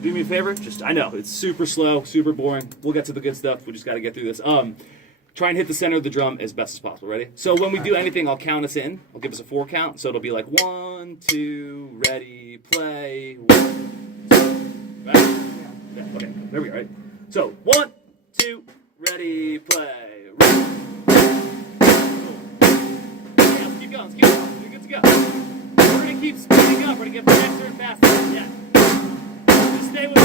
do me a favor. I know it's super slow, super boring. We'll get to the good stuff. We just got to get through this. Try and hit the center of the drum as best as possible. Ready? So when we do anything, I'll count us in. I'll give us a 4 count. So it'll be like 1, 2, ready, play. 1, 2, right? Yeah. Okay. There we go. Right. So 1, 2, ready, play. Yeah, let's keep going. Let's keep going. You're good to go. We're gonna keep speeding up. We're gonna get faster and faster. Yeah. Just stay with me.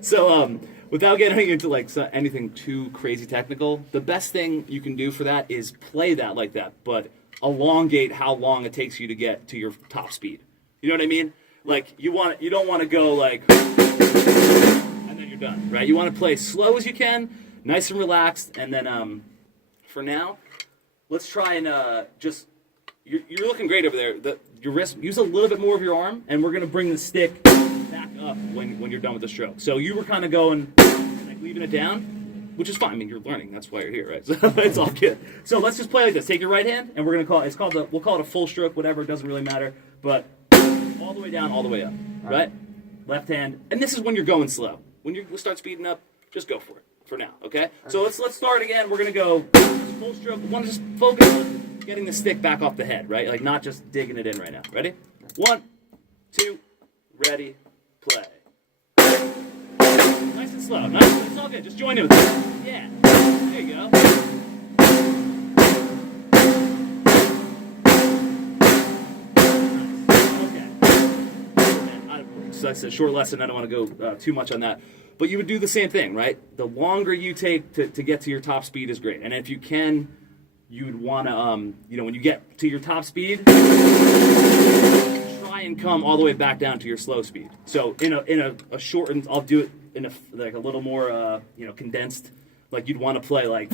So, without getting into like anything too crazy technical, the best thing you can do for that is play that like that, but elongate how long it takes you to get to your top speed. You know what I mean? Like you don't want to go like, and then you're done, right? You want to play slow as you can, nice and relaxed, and then for now, let's try and just. You're looking great over there. Your wrist, use a little bit more of your arm, and we're gonna bring the stick back up when you're done with the stroke. So you were kind of going, like leaving it down, which is fine. I mean, you're learning. That's why you're here, right? So it's all good. So let's just play like this. Take your right hand, and we're gonna we'll call it a full stroke, whatever. It doesn't really matter. But all the way down, all the way up, right? Left hand, and this is when you're going slow. When you start speeding up, just go for it. For now, okay? So let's start again. We're gonna go full stroke. We want to just focus on getting the stick back off the head, right? Like not just digging it in right now. Ready? 1, 2, ready, play. Nice and slow. Nice. It's all good. Just join in with it. Yeah. There you go. Okay. So that's a short lesson. I don't want to go too much on that. But you would do the same thing, right? The longer you take to get to your top speed is great. And if you can, you would want to, when you get to your top speed, try and come all the way back down to your slow speed. So in a shortened, I'll do it in a little more, condensed. Like you'd want to play like.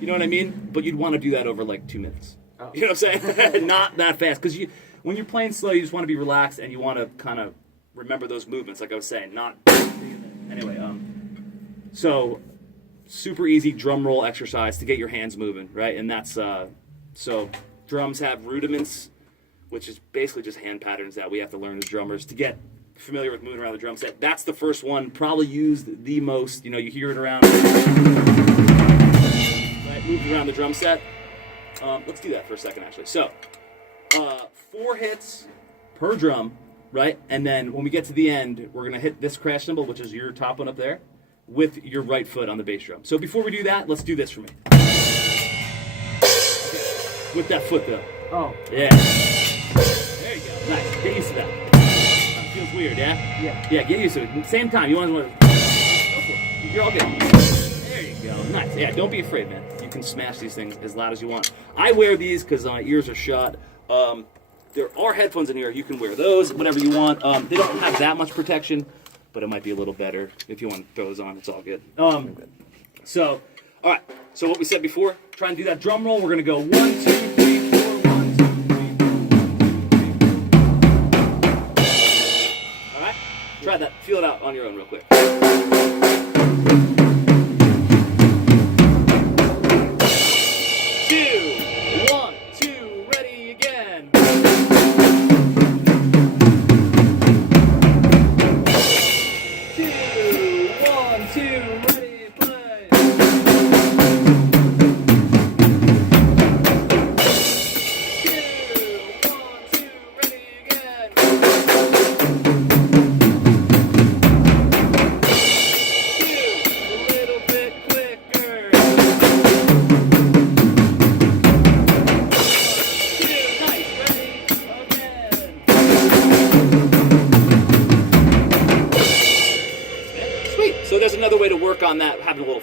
You know what I mean? But you'd want to do that over like 2 minutes. Oh. You know what I'm saying? Not that fast. Because when you're playing slow, you just want to be relaxed and you want to kind of remember those movements, like I was saying. Anyway, so super easy drum roll exercise to get your hands moving, right? And that's, so drums have rudiments, which is basically just hand patterns that we have to learn as drummers to get familiar with moving around the drum set. That's the first one, probably used the most. You hear it around. Moving around the drum set. Let's do that for a second, actually. So, 4 hits per drum, right? And then when we get to the end, we're going to hit this crash cymbal, which is your top one up there, with your right foot on the bass drum. So before we do that, let's do this for me. Okay. With that foot, though. Oh. Yeah. There you go. Nice. Get used to that. Feels weird, yeah? Yeah. Yeah, get used to it. Same time. You want to... Go for it. You're all good. There you go. Nice. Yeah, don't be afraid, man. You can smash these things as loud as you want. I wear these because my ears are shot. There are headphones in here. You can wear those, whatever you want. They don't have that much protection, but it might be a little better if you want to throw those on. It's all good. So, all right. So what we said before, try and do that drum roll. We're going to go 1, 2, 3, 4, 1, 2, 3. All right? Try that. Feel it out on your own real quick.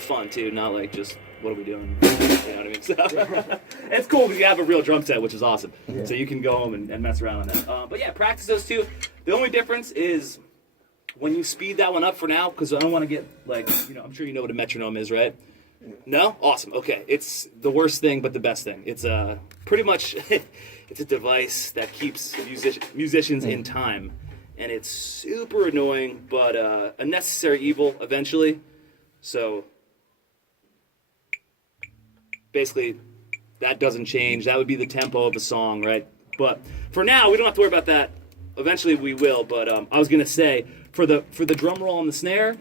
fun too, not like just what are we doing? You know what I mean? So, it's cool because you have a real drum set, which is awesome. Yeah. So you can go home and mess around on that. But yeah, practice those two. The only difference is when you speed that one up for now, because I don't want to get like, I'm sure you know what a metronome is, right? No? Awesome. Okay. It's the worst thing, but the best thing. It's pretty much, it's a device that keeps musicians in time. And it's super annoying, but a necessary evil eventually. So basically, that doesn't change. That would be the tempo of a song, right? But for now, we don't have to worry about that. Eventually, we will. But I was gonna say, for the drum roll and the snare,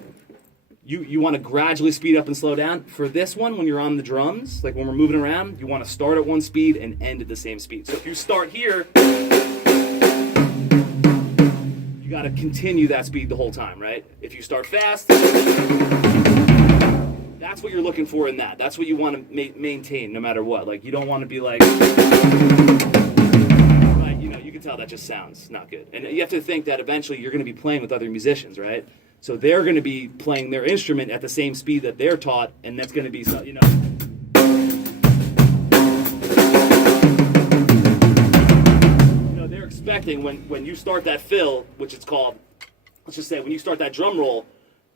you want to gradually speed up and slow down. For this one, when you're on the drums, like when we're moving around, you want to start at one speed and end at the same speed. So if you start here, you got to continue that speed the whole time, right? If you start fast, that's what you're looking for in that. That's what you want to maintain no matter what. Like, you don't want to be like, right, you can tell that just sounds not good. And you have to think that eventually you're going to be playing with other musicians, right? So they're going to be playing their instrument at the same speed that they're taught, and that's going to be, they're expecting when you start that fill, which it's called, let's just say, when you start that drum roll,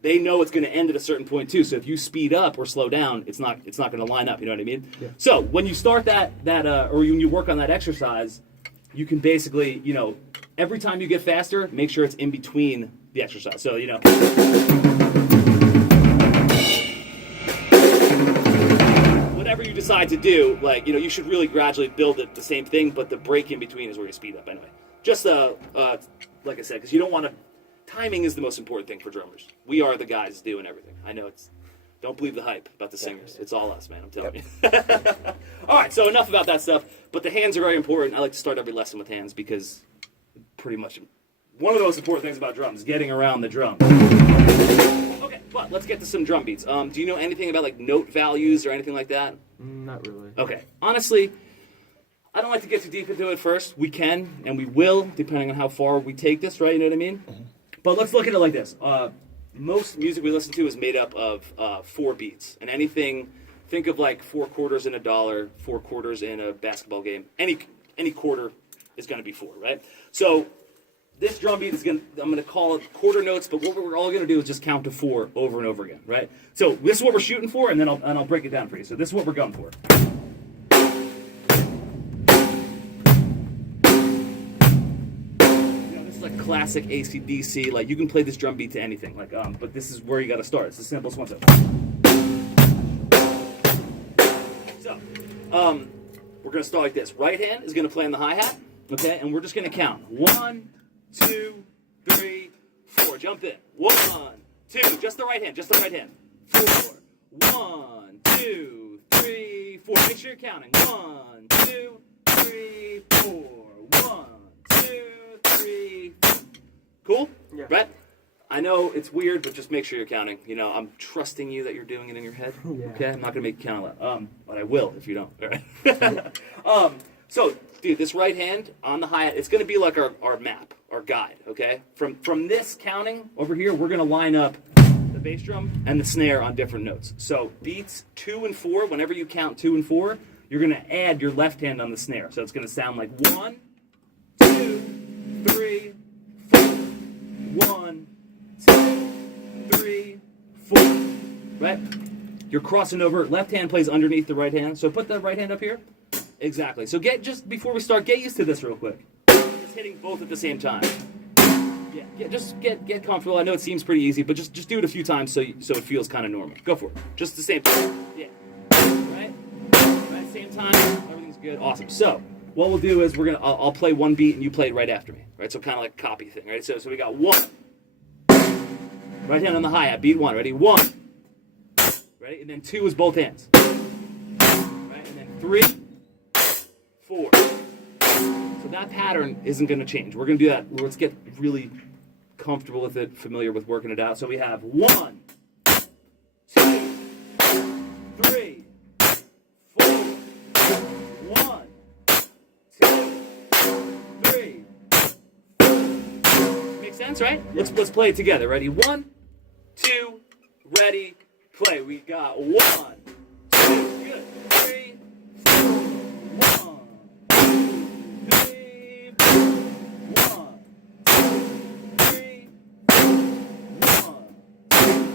they know it's going to end at a certain point too. So if you speed up or slow down, it's not going to line up. You know what I mean? Yeah. So when you start that or when you work on that exercise, you can basically, every time you get faster, make sure it's in between the exercise. So, whatever you decide to do, like, you should really gradually build it the same thing, but the break in between is where you speed up anyway. Just, like I said, because you don't want to, timing is the most important thing for drummers. We are the guys doing everything. I know don't believe the hype about the singers. It's all us, man, I'm telling you. All right, so enough about that stuff, but the hands are very important. I like to start every lesson with hands because pretty much one of the most important things about drums, getting around the drum. Okay, but let's get to some drum beats. Do you know anything about like note values or anything like that? Not really. Okay, honestly, I don't like to get too deep into it first. We can, and we will, depending on how far we take this, right? You know what I mean? Mm-hmm. But let's look at it like this. Most music we listen to is made up of 4 beats. And anything, think of like 4 quarters in a dollar, 4 quarters in a basketball game. Any quarter is going to be 4, right? So this drum beat I'm going to call it quarter notes, but what we're all going to do is just count to 4 over and over again, right? So this is what we're shooting for, and then I'll break it down for you. So this is what we're going for. This is like classic AC/DC. Like, you can play this drum beat to anything. Like, but this is where you got to start. It's the simplest one. So, we're going to start like this. Right hand is going to play on the hi-hat, okay? And we're just going to count. 1, 2, 3, 4. Jump in. 1, 2. Just the right hand. 4. 1, 2, 3, 4. Make sure you're counting. 1, 2, 3, 4. 1, 2, 3. 4. Cool? Yeah. Right? I know it's weird, but just make sure you're counting. I'm trusting you that you're doing it in your head. Yeah. Okay? I'm not going to make you count a lot. But I will if you don't. All right? So, dude, this right hand on the hi-hat, it's going to be like our map, our guide, okay? From this counting over here, we're going to line up the bass drum and the snare on different notes. So beats 2 and 4, whenever you count 2 and 4, you're going to add your left hand on the snare. So it's going to sound like 1, 2, 3, 4. 1, 2, 3, 4. Right? You're crossing over. Left hand plays underneath the right hand. So put the right hand up here. Exactly. So just before we start, get used to this real quick. Just hitting both at the same time. Yeah, just get comfortable. I know it seems pretty easy, but just do it a few times so it feels kind of normal. Go for it. Just the same time. Yeah. Right? Same time. Everything's good. Awesome. So what we'll do is I'll play one beat and you play it right after me. Right? So kind of like a copy thing. Right? So we got 1. Right hand on the hi-hat. Beat 1. Ready? 1. Ready? And then 2 is both hands. Right? And then 3. 4. So that pattern isn't going to change. We're going to do that. Let's get really comfortable with it, familiar with working it out. So we have 1, 2, 3, 4. 1, 2, 3, 4. Makes sense, right? Yeah. Let's play it together. Ready? 1, 2, ready, play. We got 1, 2, good. 3, 4, 1, 3, 1, 3, 1,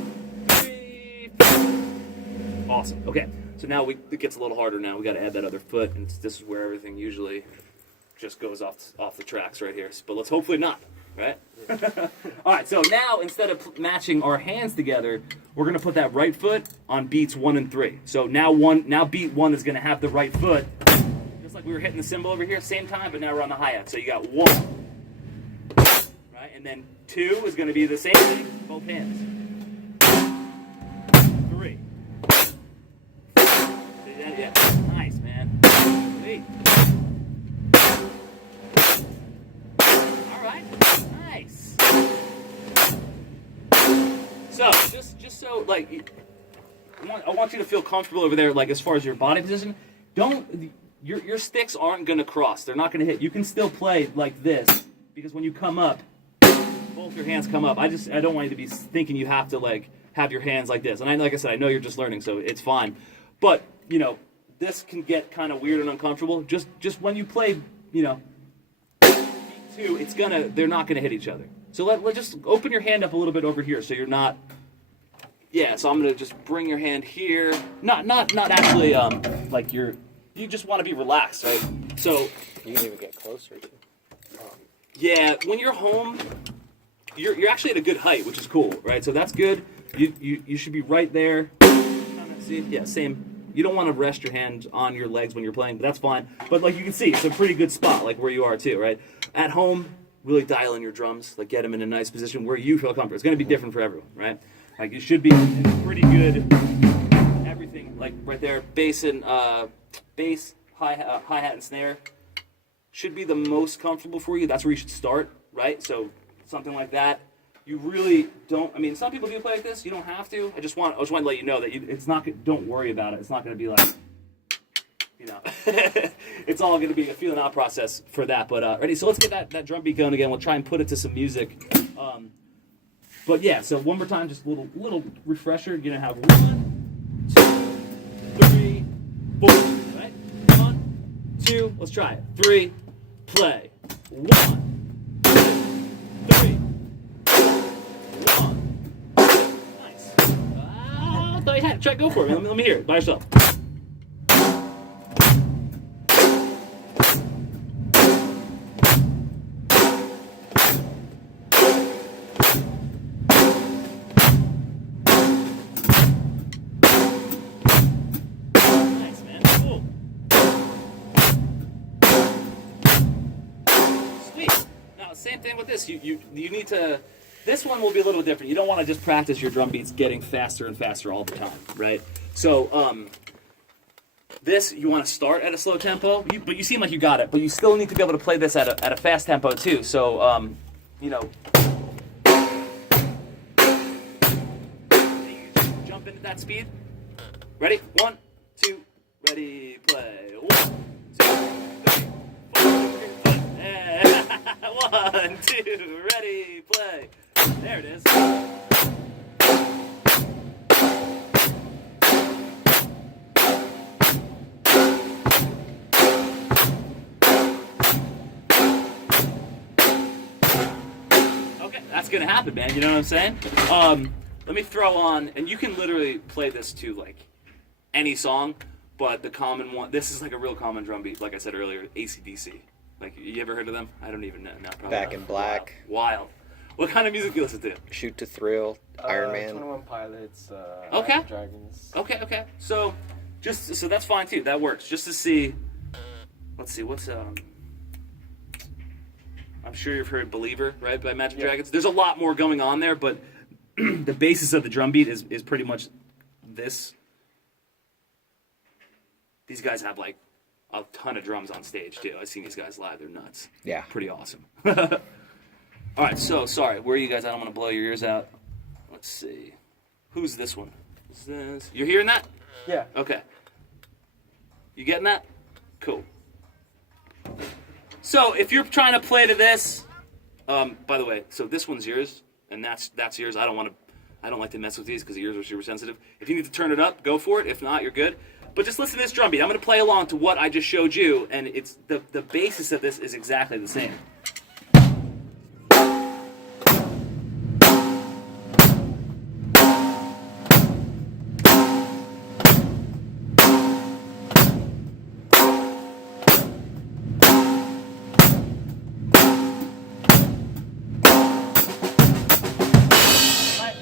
3. Awesome. Okay, so now it gets a little harder now. We got to add that other foot, and this is where everything usually just goes off the tracks right here. But let's hopefully not, right? All right, so now instead of matching our hands together, we're going to put that right foot on beats 1 and 3. So now beat 1 is going to have the right foot, just like we were hitting the cymbal over here, same time, but now we're on the hi-hat. So you got 1, right? And then 2 is going to be the same thing, both hands. 3. Yeah, nice, man. 8. All right, nice. So just so like, I want you to feel comfortable over there. Like as far as your body position, your sticks aren't gonna cross. They're not gonna hit. You can still play like this because when you come up, both your hands come up. I don't want you to be thinking you have to like have your hands like this. And like I said, I know you're just learning, so it's fine. But you know, this can get kind of weird and uncomfortable. Just when you play, you know, beat 2, they're not gonna hit each other. So let just open your hand up a little bit over here, so you're not. Yeah, so I'm gonna just bring your hand here. Not actually like you just want to be relaxed, right? So you can even get closer. Yeah, when you're home, you're actually at a good height, which is cool, right? So that's good. You should be right there. See, yeah, same. You don't want to rest your hand on your legs when you're playing, but that's fine. But like you can see, it's a pretty good spot, like where you are too, right? At home, really dial in your drums, like get them in a nice position where you feel comfortable. It's going to be different for everyone, right? Like you should be in pretty good everything, like right there, bass, hi-hat, and snare should be the most comfortable for you. That's where you should start, right? So something like that. You really don't. I mean, some people do play like this. You don't have to. I just want to let you know that it's not. Don't worry about it. It's not going to be like, you know. It's all going to be a feeling out process for that. But ready? So let's get that drum beat going again. We'll try and put it to some music. But yeah. So one more time, just a little refresher. You're gonna have 1, 2, 3, 4. Right? 1, 2. Let's try it. 3. Play. 1, 2, 3. I thought you had it. Try, go for it. Let me hear it by yourself. Nice, man. Cool. Sweet. Now, same thing with this. You need to. This one will be a little different. You don't want to just practice your drum beats getting faster and faster all the time, right? So this, you want to start at a slow tempo, but you seem like you got it. But you still need to be able to play this at a fast tempo too. So, you know, jump into that speed. Ready? 1, 2, ready, play. 1, 2, 3, 4. 1, 2, ready, play. There it is. Okay, that's gonna happen, man. You know what I'm saying? Let me throw on, and you can literally play this to like any song, but the common one. This is like a real common drum beat, like I said earlier. AC/DC. Like, you ever heard of them? I don't even know. No, probably Back not. in Black. Wild. What kind of music do you listen to? Shoot to Thrill, Iron Man. 21 Pilots, Okay. Imagine Dragons. Okay. So that's fine too. That works. Just to see. Let's see. What's I'm sure you've heard "Believer," right, by Imagine Dragons. There's a lot more going on there, but the basis of the drum beat is pretty much this. These guys have like a ton of drums on stage too. I've seen these guys live. They're nuts. Yeah. Pretty awesome. All right, so sorry. Where are you guys? I don't want to blow your ears out. Let's see. Who's this one? Is this? You're hearing that? Yeah. Okay. You getting that? Cool. So if you're trying to play to this, by the way, so this one's yours, and that's yours. I don't want I don't like to mess with these because the ears are super sensitive. If you need to turn it up, go for it. If not, you're good. But just listen to this drum beat. I'm going to play along to what I just showed you, and it's the basis of this is exactly the same.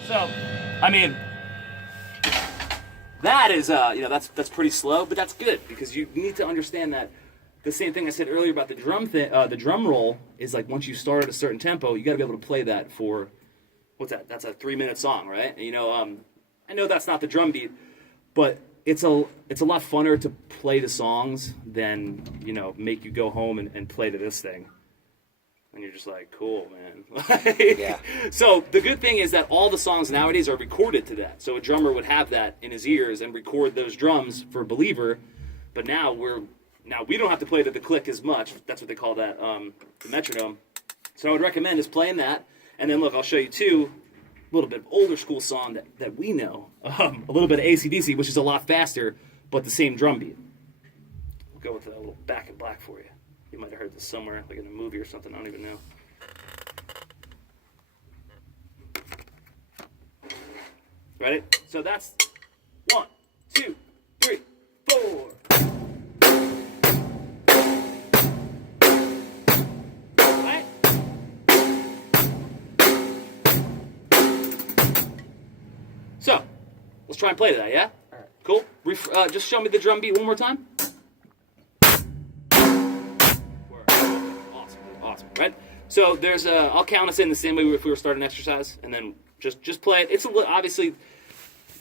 So, I mean, that is, that's pretty slow, but that's good because you need to understand that the same thing I said earlier about the drum roll is like once you start at a certain tempo, you got to be able to play that for what's that? That's a 3-minute song, right? I know that's not the drum beat, but it's a lot funner to play the songs than make you go home and play to this thing. And you're just like, cool, man. Yeah. So the good thing is that all the songs nowadays are recorded to that. So a drummer would have that in his ears and record those drums for Believer. But now we don't have to play to the click as much. That's what they call that, the metronome. So I would recommend is playing that. And then look, I'll show you too, a little bit of older school song that we know. A little bit of AC/DC, which is a lot faster, but the same drum beat. We'll go with a little Back in Black for you. You might have heard this somewhere, like in a movie or something. I don't even know. Ready? So that's 1, 2, 3, 4. Right? So, let's try and play to that, yeah? All right. Cool. Just show me the drum beat one more time. Awesome, right? So there's I'll count us in the same way if we were starting exercise, and then just play it. It's obviously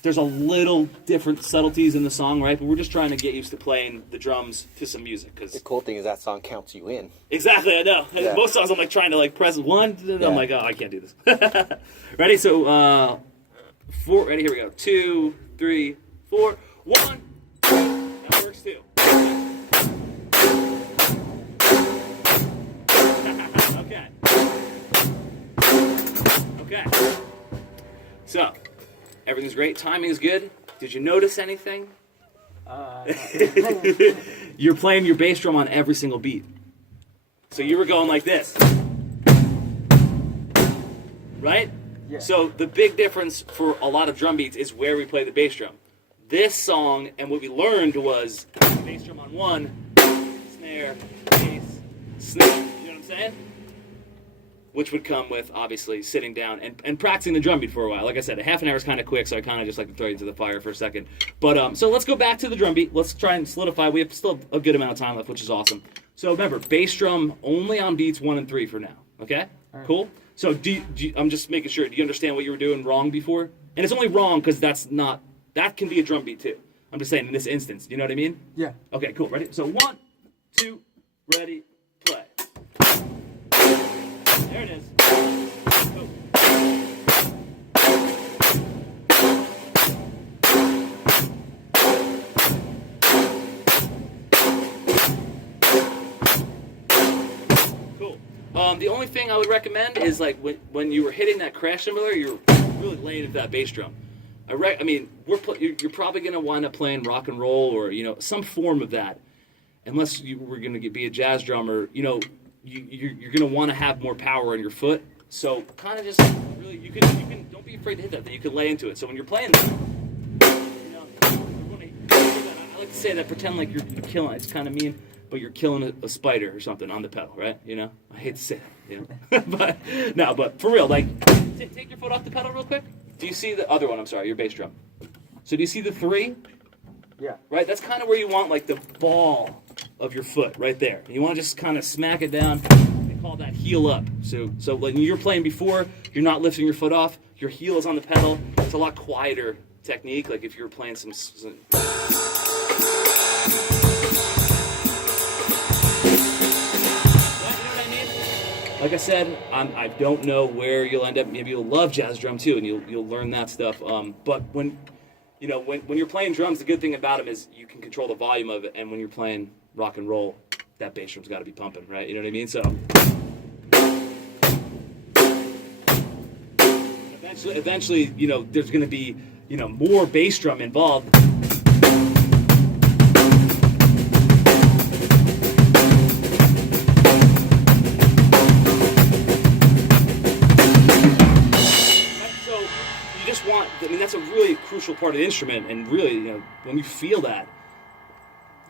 there's a little different subtleties in the song, right? But we're just trying to get used to playing the drums to some music. The cool thing is that song counts you in. Exactly, I know. Yeah. Most songs I'm like trying to like press one, and Yeah. I'm like, oh, I can't do this. Ready? So 4. Ready? Here we go. 2, 3, 4. 1. That works too. Okay. So, everything's great. Timing is good. Did you notice anything? You're playing your bass drum on every single beat. So you were going like this. Right? Yeah. So the big difference for a lot of drum beats is where we play the bass drum. This song and what we learned was bass drum on 1, snare, bass, snare. You know what I'm saying? Which would come with, obviously, sitting down and practicing the drum beat for a while. Like I said, a half an hour is kind of quick, so I kind of just like to throw you into the fire for a second. But so let's go back to the drum beat. Let's try and solidify. We have still a good amount of time left, which is awesome. So remember, bass drum only on beats 1 and 3 for now. Okay? Right. Cool? So I'm just making sure. Do you understand what you were doing wrong before? And it's only wrong because that can be a drum beat too. I'm just saying in this instance. Do you know what I mean? Yeah. Okay, cool. Ready? So 1, 2, ready, play. There it is. Go. Cool. The only thing I would recommend is like when you were hitting that crash cymbal, you're really laying into that bass drum. You're probably gonna wind up playing rock and roll or some form of that, unless you were gonna be a jazz drummer. You're gonna want to have more power on your foot. So kind of just really you can don't be afraid to hit that. You can lay into it. So when you're playing that, I like to say that pretend like you're killing. It's kind of mean, but you're killing a spider or something on the pedal, right? I hate to say that, but for real, like take your foot off the pedal real quick. Do you see the other one? I'm sorry, your bass drum. So do you see the 3? Yeah. Right, that's kind of where you want like the ball of your foot right there. You want to just kind of smack it down. They call that heel up. So when you're playing before, you're not lifting your foot off. Your heel is on the pedal. It's a lot quieter technique. Like if you're playing some like I said, I don't know where you'll end up. Maybe you'll love jazz drum too, and you'll learn that stuff. But when you're playing drums, the good thing about them is you can control the volume of it. And when you're playing rock and roll, that bass drum's got to be pumping, right? You know what I mean? So Eventually, you know, there's going to be, you know, more bass drum involved. I mean, that's a really crucial part of the instrument, and really, you know, when you feel that,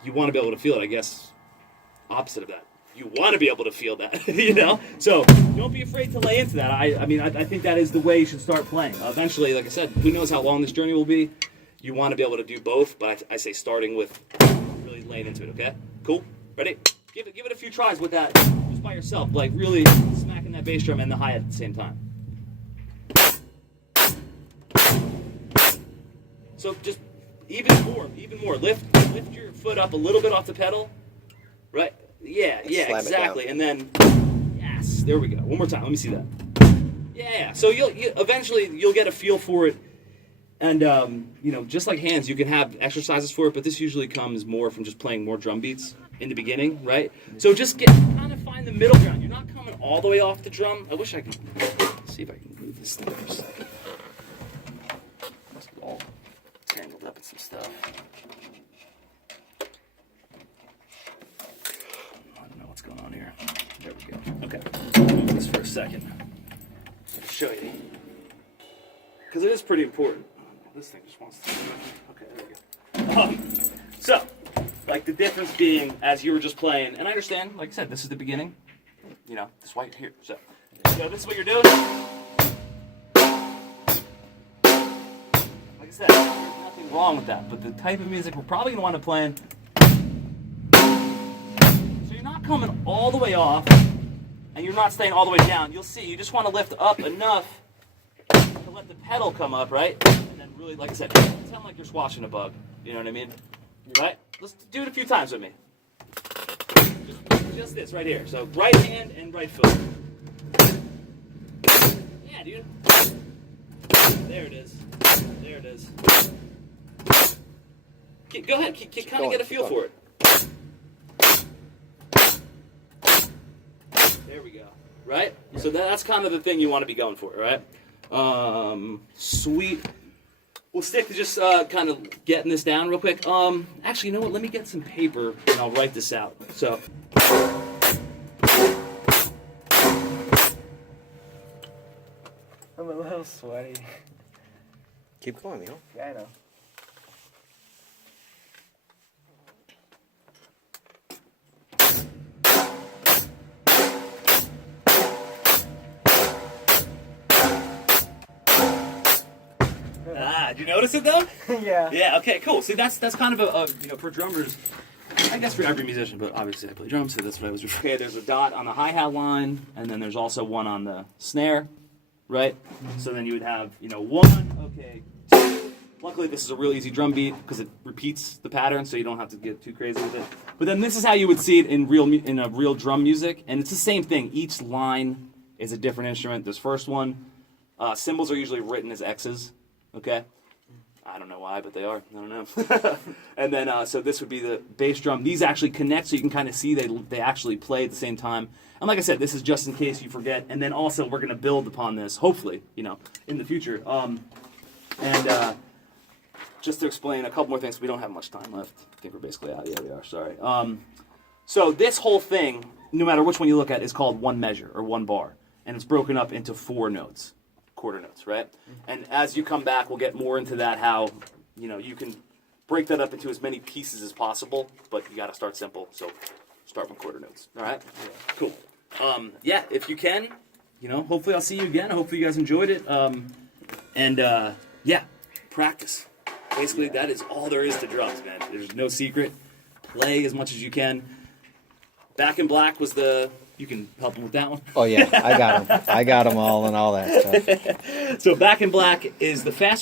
you want to be able to feel it, I guess, opposite of that. You want to be able to feel that, you know? So, don't be afraid to lay into that. I think that is the way you should start playing. Eventually, like I said, who knows how long this journey will be. You want to be able to do both, but I say starting with really laying into it, okay? Cool? Ready? Give it a few tries with that, just by yourself, like really smacking that bass drum and the hi-hat at the same time. So just even more. Lift your foot up a little bit off the pedal, right? Yeah, exactly. And then, yes, there we go. One more time. Let me see that. Yeah. So you'll eventually get a feel for it, and you know, just like hands, you can have exercises for it, but this usually comes more from just playing more drum beats in the beginning, right? So just kind of find the middle ground. You're not coming all the way off the drum. I wish I could see if I can move this thing for a second. All tangled up in some stuff. I don't know what's going on here. There we go. Okay. Move this for a second. I'll show you. Because it is pretty important. This thing just wants to. Okay, there we go. So, like the difference being, as you were just playing, and I understand, like I said, this is the beginning. You know, that's why you're here. So this is what you're doing. Like I said, there's nothing wrong with that, but the type of music we're probably going to want to play in. So you're not coming all the way off, and you're not staying all the way down. You'll see, you just want to lift up enough to let the pedal come up, right? And then really, like I said, it sounds like you're squashing a bug. You know what I mean? Right? Let's do it a few times with me. Just this right here. So right hand and right foot. Yeah, dude. There it is. There it is. Go ahead. Kind of get a feel for it. There we go. Right? So that's kind of the thing you want to be going for, right? Sweet. We'll stick to just kind of getting this down real quick. Actually, you know what? Let me get some paper and I'll write this out. So. I'm a little sweaty. Keep going, Neil. Yeah, I know. Did you notice it though? Yeah. Yeah. Okay. Cool. See, that's kind of a you know, for drummers, I guess for every musician, but obviously I play drums, so that's what I was referring. Okay. There's a dot on the hi-hat line, and then there's also one on the snare, right? So then you would have, you know, 1, okay, 2. Luckily, this is a real easy drum beat because it repeats the pattern, so you don't have to get too crazy with it. But then this is how you would see it in real drum music, and it's the same thing. Each line is a different instrument. This first one, cymbals are usually written as X's. Okay. I don't know why, but they are. I don't know. And then, so this would be the bass drum. These actually connect, so you can kind of see they actually play at the same time. And like I said, this is just in case you forget. And then also, we're going to build upon this, hopefully, you know, in the future. Just to explain a couple more things, we don't have much time left. I think we're basically out. Yeah, we are. Sorry. So this whole thing, no matter which one you look at, is called one measure or one bar. And it's broken up into 4 notes. Quarter notes, right? And as you come back, we'll get more into that, how, you know, you can break that up into as many pieces as possible, but you got to start simple, so start from quarter notes, all right? Yeah. Cool. Yeah, if you can, you know, hopefully I'll see you again. Hopefully you guys enjoyed it. Yeah, practice. Basically, that is all there is to drums, man. There's no secret. Play as much as you can. Back in Black was the... You can help him with that one. Oh, yeah. I got them. I got them all and all that stuff. So Back in Black is the faster